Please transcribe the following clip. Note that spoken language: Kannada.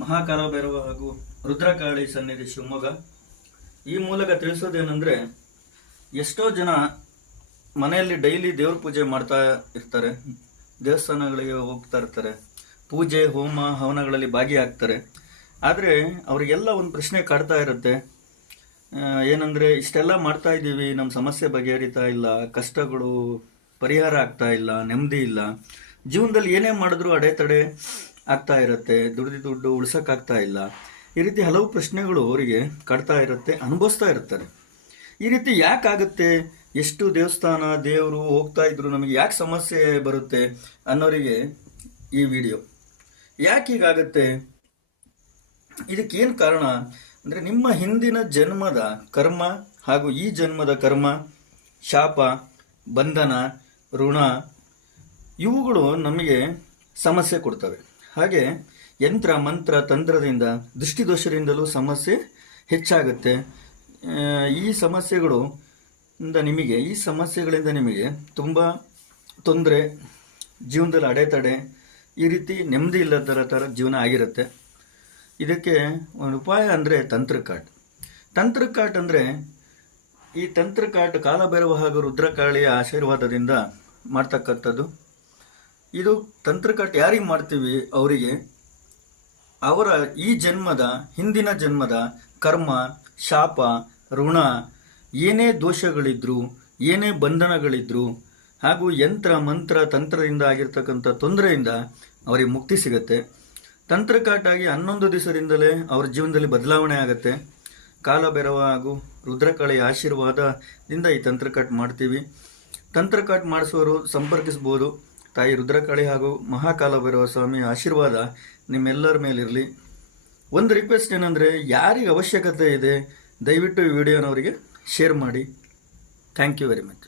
ಮಹಾಕಾಲ ಭೈರವ ಹಾಗೂ ರುದ್ರಕಾಳಿ ಸನ್ನಿಧಿ ಶಿವಮೊಗ್ಗ. ಈ ಮೂಲಕ ತಿಳಿಸೋದೇನೆಂದರೆ, ಎಷ್ಟೋ ಜನ ಮನೆಯಲ್ಲಿ ಡೈಲಿ ದೇವ್ರ ಪೂಜೆ ಮಾಡ್ತಾ ಇರ್ತಾರೆ, ದೇವಸ್ಥಾನಗಳಿಗೆ ಹೋಗ್ತಾ ಇರ್ತಾರೆ, ಪೂಜೆ ಹೋಮ ಹವನಗಳಲ್ಲಿ ಭಾಗಿಯಾಗ್ತಾರೆ. ಆದರೆ ಅವರಿಗೆಲ್ಲ ಒಂದು ಪ್ರಶ್ನೆ ಕಾಡ್ತಾ ಇರುತ್ತೆ, ಏನಂದರೆ ಇಷ್ಟೆಲ್ಲ ಮಾಡ್ತಾ ಇದ್ದೀವಿ, ನಮ್ಮ ಸಮಸ್ಯೆ ಬಗೆಹರಿತಾ ಇಲ್ಲ, ಕಷ್ಟಗಳು ಪರಿಹಾರ ಆಗ್ತಾ ಇಲ್ಲ, ನೆಮ್ಮದಿ ಇಲ್ಲ, ಜೀವನದಲ್ಲಿ ಏನೇ ಮಾಡಿದ್ರೂ ಅಡೆತಡೆ ಆಗ್ತಾ ಇರುತ್ತೆ, ದುಡ್ಡು ಉಳ್ಸೋಕ್ಕಾಗ್ತಾ ಇಲ್ಲ. ಈ ರೀತಿ ಹಲವು ಪ್ರಶ್ನೆಗಳು ಅವರಿಗೆ ಕಾಡ್ತಾ ಇರುತ್ತೆ, ಅನುಭವಿಸ್ತಾ ಇರ್ತಾರೆ. ಈ ರೀತಿ ಯಾಕಾಗುತ್ತೆ, ಎಷ್ಟು ದೇವಸ್ಥಾನ ದೇವರು ಹೋಗ್ತಾ ಇದ್ರು ನಮಗೆ ಯಾಕೆ ಸಮಸ್ಯೆ ಬರುತ್ತೆ ಅನ್ನೋರಿಗೆ ಈ ವಿಡಿಯೋ. ಯಾಕೆ ಹೀಗಾಗತ್ತೆ, ಇದಕ್ಕೇನು ಕಾರಣ ಅಂದರೆ, ನಿಮ್ಮ ಹಿಂದಿನ ಜನ್ಮದ ಕರ್ಮ ಹಾಗೂ ಈ ಜನ್ಮದ ಕರ್ಮ, ಶಾಪ, ಬಂಧನ, ಋಣ ಇವುಗಳು ನಮಗೆ ಸಮಸ್ಯೆ ಕೊಡ್ತವೆ. ಹಾಗೆ ಯಂತ್ರ ಮಂತ್ರ ತಂತ್ರದಿಂದ, ದೃಷ್ಟಿದೋಷದಿಂದಲೂ ಸಮಸ್ಯೆ ಹೆಚ್ಚಾಗುತ್ತೆ. ಈ ಸಮಸ್ಯೆಗಳಿಂದ ನಿಮಗೆ ತುಂಬ ತೊಂದರೆ, ಜೀವನದಲ್ಲಿ ಅಡೆತಡೆ, ಈ ರೀತಿ ನೆಮ್ಮದಿ ಇಲ್ಲದರ ಥರ ಜೀವನ ಆಗಿರುತ್ತೆ. ಇದಕ್ಕೆ ಒಂದು ಉಪಾಯ ಅಂದರೆ ತಂತ್ರಕಾಟ್ ಅಂದರೆ, ಈ ತಂತ್ರಕಾಟ್ ಕಾಲಭೈರವ ಹಾಗೂ ರುದ್ರಕಾಳಿಯ ಆಶೀರ್ವಾದದಿಂದ ಮಾಡ್ತಕ್ಕಂಥದ್ದು. ಇದು ತಂತ್ರಕಾಟ್ ಯಾರಿಗೆ ಮಾಡ್ತೀವಿ, ಅವರಿಗೆ ಅವರ ಈ ಜನ್ಮದ ಹಿಂದಿನ ಜನ್ಮದ ಕರ್ಮ, ಶಾಪ, ಋಣ, ಏನೇ ದೋಷಗಳಿದ್ರು, ಏನೇ ಬಂಧನಗಳಿದ್ರು, ಹಾಗೂ ಯಂತ್ರ ಮಂತ್ರ ತಂತ್ರದಿಂದ ಆಗಿರ್ತಕ್ಕಂಥ ತೊಂದರೆಯಿಂದ ಅವರಿಗೆ ಮುಕ್ತಿ ಸಿಗುತ್ತೆ. ತಂತ್ರಕಾಟಾಗಿ 11 ದಿವಸದಿಂದಲೇ ಅವ್ರ ಜೀವನದಲ್ಲಿ ಬದಲಾವಣೆ ಆಗುತ್ತೆ. ಕಾಲಭೈರವ ಹಾಗೂ ರುದ್ರಕಾಳಿಯ ಆಶೀರ್ವಾದದಿಂದ ಈ ತಂತ್ರಕಾಟ್ ಮಾಡ್ತೀವಿ. ತಂತ್ರಕಾಟ್ ಮಾಡಿಸುವವರು ಸಂಪರ್ಕಿಸ್ಬೋದು. ತಾಯಿ ರುದ್ರಕಾಳಿ ಹಾಗೂ ಮಹಾಕಾಲ ಭೈರವ ಸ್ವಾಮಿಯ ಆಶೀರ್ವಾದ ನಿಮ್ಮೆಲ್ಲರ ಮೇಲಿರಲಿ. ಒಂದು ರಿಕ್ವೆಸ್ಟ್ ಏನಂದರೆ, ಯಾರಿಗೆ ಅವಶ್ಯಕತೆ ಇದೆ ದಯವಿಟ್ಟು ಈ ವಿಡಿಯೋನವರಿಗೆ ಶೇರ್ ಮಾಡಿ. Thank you very much.